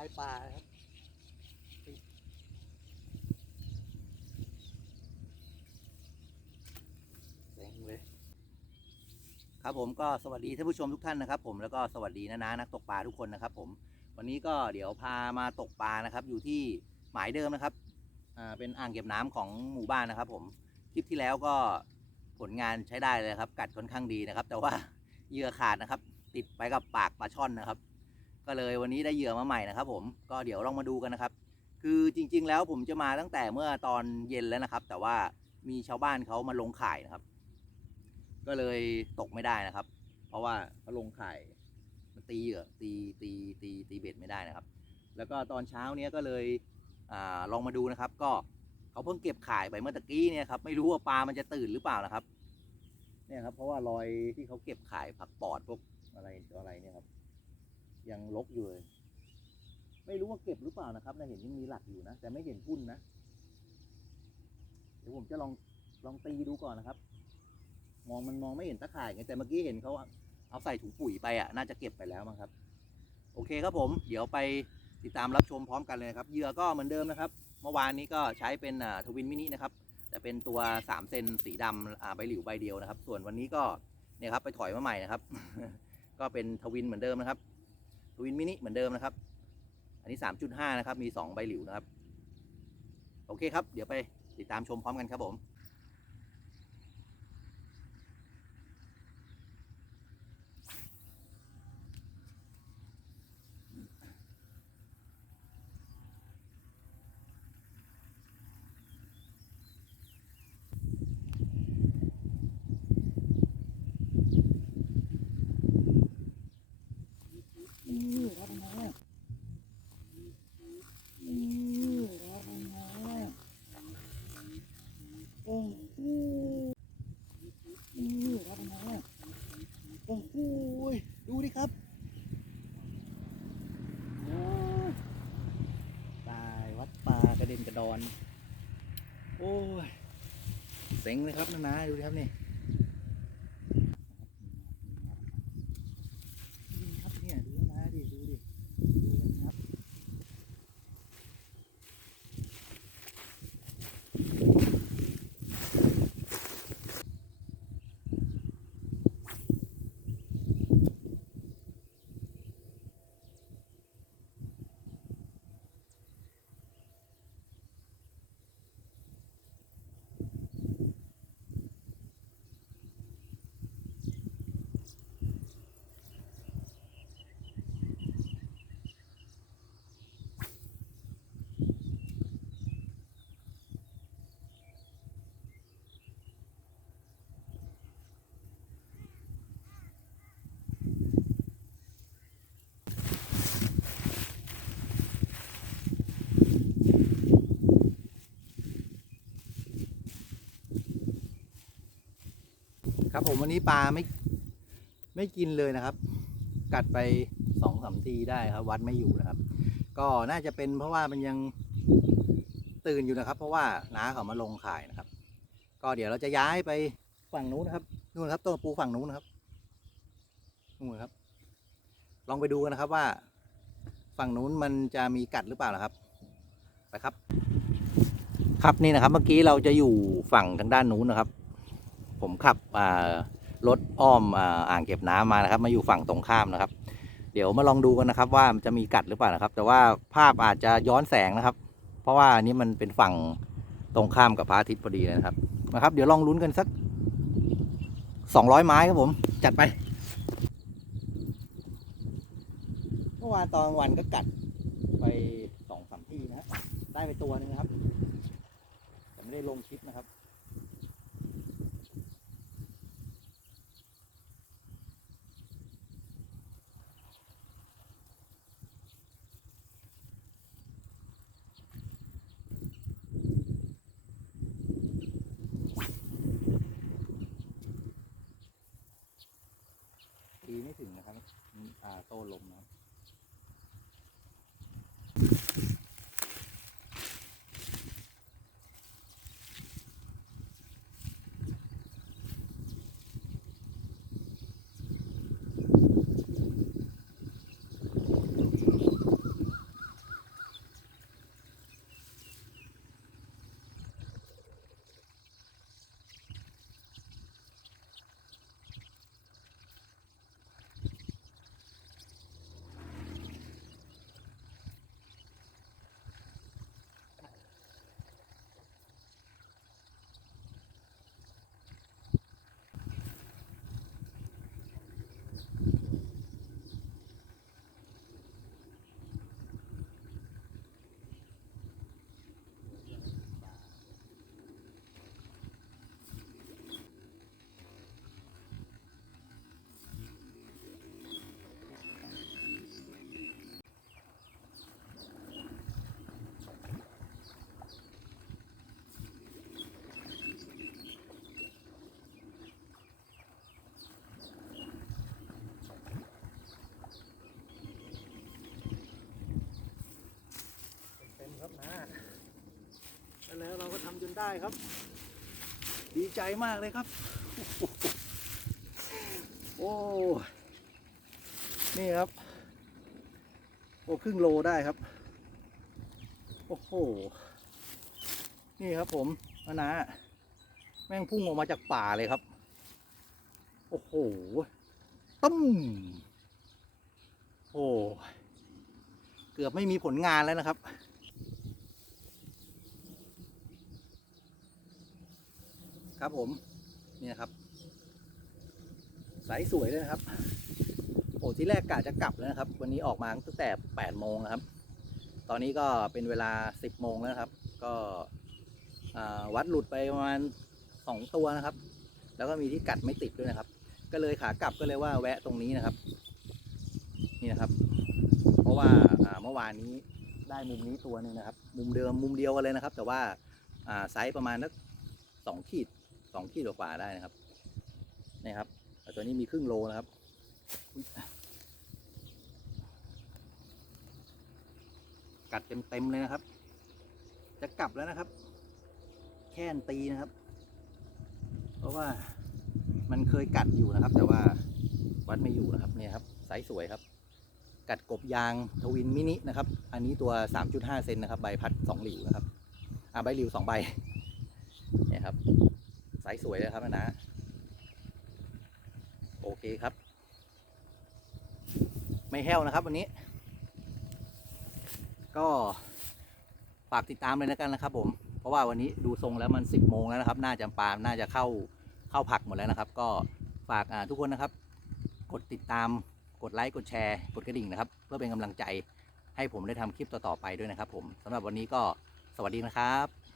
ายปลาครับเจ๋งเลยครับผมก็สวัสดีท่านผู้ชมทุกท่านนะครับ ผมแล้วก็สวัสดีนะนะนักตกปลาทุกคนนะครับ ผมวันนี้ก็เดี๋ยวพามาตกปลานะครับ อยู่ที่หมายเดิมนะครับอ่าเป็นอ่างเก็บน้ำของหมู่บ้านนะครับ ผมคลิปที่แล้วก็ผลงานใช้ได้เลยครับ กัดค่อนข้างดีนะครับ แต่ว่าเหยื่อขาดนะครับ ติดไปกับปากปลาช่อนนะครับ ก็เลยวันนี้ได้เหยื่อมาใหม่นะครับ ผมก็เดี๋ยวลองมาดูกันนะครับ คือจริง ๆ แล้วผมจะมาตั้งแต่เมื่อตอนเย็นแล้วนะครับ แต่ว่ามีชาวบ้านเขามาลงข่ายนะครับ ก็เลยตกไม่ได้นะครับ เพราะว่าเขาลงข่ายมันตีเหยื่อตีตีตีตีเบ็ดไม่ได้นะครับ แล้วก็ตอนเช้าเนี้ยก็เลยอาลองมาดูนะครับ ก็เขาเพิ่งเก็บข่ายไปเมื่อตะกี้เนี่ยครับไม่รู้ว่าปลามันจะตื่นหรือเปล่านะครับเนี่ยครับเพราะว่ารอยที่เขาเก็บข่ายผักปอดพวกอะไรอะไรเนี่ยครับ ยังลกอยู่เลย ไม่รู้ว่าเก็บหรือเปล่านะครับนะเห็นยังมีหลักอยู่นะ แต่ไม่เห็นพุ่นนะ เดี๋ยวผมจะลองลองตีดูก่อนนะครับ มองมันมองไม่เห็นตะข่ายไงแต่เมื่อกี้เห็นเขาเอาใส่ถุงปุ๋ยไปอะ น่าจะเก็บไปแล้วมั้งครับ โอเคครับผม เดี๋ยวไปติดตามรับชมพร้อมกันเลยนะครับ เหยื่อก็เหมือนเดิมนะครับ เมื่อวานนี้ก็ใช้เป็นทวินมินินะครับ แต่เป็นตัว3เซนสีดำใบหลิวใบเดียวนะครับ ส่วนวันนี้ก็เนี่ยครับไปถอยมาใหม่นะครับ ก็เป็นทวินเหมือนเดิมนะครับ ทวินมินิเหมือนเดิมนะครับ อันนี้ 3.5 นะครับ มี 2 ใบหลิวนะครับ โอเคครับ เดี๋ยวไปติดตามชมพร้อมกันครับผม นี่รถมาแล้วนี่รถมาแล้วโอ้โหนี่รถมาแล้ว โอ้โหดูดิครับตายวัดปลากระเด็นกระดอน โอ้ยเซ็งเลยครับนะนะดูดิครับนี่ ครับผมวันนี้ปลาไม่ไม่กินเลยนะครับ กัดไปสองสามทีได้ครับ วัดไม่อยู่นะครับ ก็น่าจะเป็นเพราะว่ามันยังตื่นอยู่นะครับ เพราะว่าน้าเขามาลงข่ายนะครับ ก็เดี๋ยวเราจะย้ายไปฝั่งนู้นนะครับนู่นครับต้นปูฝั่งนู้นนะครับนู่นครับ ลองไปดูกันนะครับว่า ฝั่งนู้นมันจะมีกัดหรือเปล่านะครับ ไปครับ ครับนี่นะครับ เมื่อกี้เราจะอยู่ฝั่งทางด้านนู้นนะครับ ผมขับรถอ้อมอ่างเก็บน้ำมานะครับ มาอยู่ฝั่งตรงข้ามนะครับ เดี๋ยวมาลองดูกันนะครับ ว่ามันจะมีกัดหรือเปล่านะครับ แต่ว่าภาพอาจจะย้อนแสงนะครับ เพราะว่านี้มันเป็นฝั่งตรงข้ามกับพระอาทิตย์พอดีนะครับนะครับ เดี๋ยวลองลุ้นกันสักสองร้อยไม้ครับผม จัดไปเมื่อวานตอนกลางวันก็กัดไปสองสามที่นะได้ไปตัวหนึงนะครับ แต่ไม่ได้ลงคลิปนะครับ ตีไม่ถึงนะครับอืมอ่า โต้ลมนะครับ ได้ครับ ดีใจมากเลยครับ โอ้นี่ครับ โอ้ครึ่งโลได้ครับ โอ้โห นี่ครับผมนะนะแม่งพุ่งออกมาจากป่าเลยครับ โอ้โหตั้มโอ้เกือบไม่มีผลงานแล้วนะครับ ครับผมนี่นะครับสายสวยเลยนะครับโอ้ที่แรกกะจะกลับแล้วนะครับ วันนี้ออกมาตั้งแต่8โมงนะครับ ตอนนี้ก็เป็นเวลา10โมงแล้วครับ ก็วัดหลุดไปประมาณ2ตัวนะครับ แล้วก็มีที่กัดไม่ติดด้วยนะครับ ก็เลยขากลับก็เลยว่าแวะตรงนี้นะครับ นี่นะครับ เพราะว่าเมื่อวานนี้ได้มุมนี้ตัวหนึ่งนะครับ มุมเดิมมุมเดียวกันเลยนะครับ แต่ว่าไซส์ประมาณนักสองขีด สองขีดกว่าได้นะครับนี่ครับตัวนี้มีครึ่งโลนะครับอุ๊ยกัดเต็มเลยนะครับ จะกลับแล้วนะครับ แค่นตีนะครับ เพราะว่ามันเคยกัดอยู่นะครับ แต่ว่าวัดไม่อยู่นะครับเนี่ยครับไซส์สวยครับ กัดกบยางทวินมินินะครับ อันนี้ตัว 3.5 เซนนะครับ ใบพัด 2 หลิวนะครับ อ่าใบหลิว 2 ใบเนี่ยครับ ไซส์สวยเลยครับนะนะ โอเคครับ ไม่แห้วนะครับวันนี้ ก็ฝากติดตามเลยแล้วกันนะครับ ผม เพราะว่าวันนี้ดูทรงแล้วมัน10โมงแล้วนะครับ น่าจะปาล์มน่าจะเข้าเข้าผักหมดแล้วนะครับ ก็ฝากทุกคนนะครับ กดติดตาม กดไลค์ กดแชร์ กดกระดิ่งนะครับ เพื่อเป็นกำลังใจให้ผมได้ทำคลิปต่อๆไปด้วยนะครับ ผมสำหรับวันนี้ก็สวัสดีนะครับ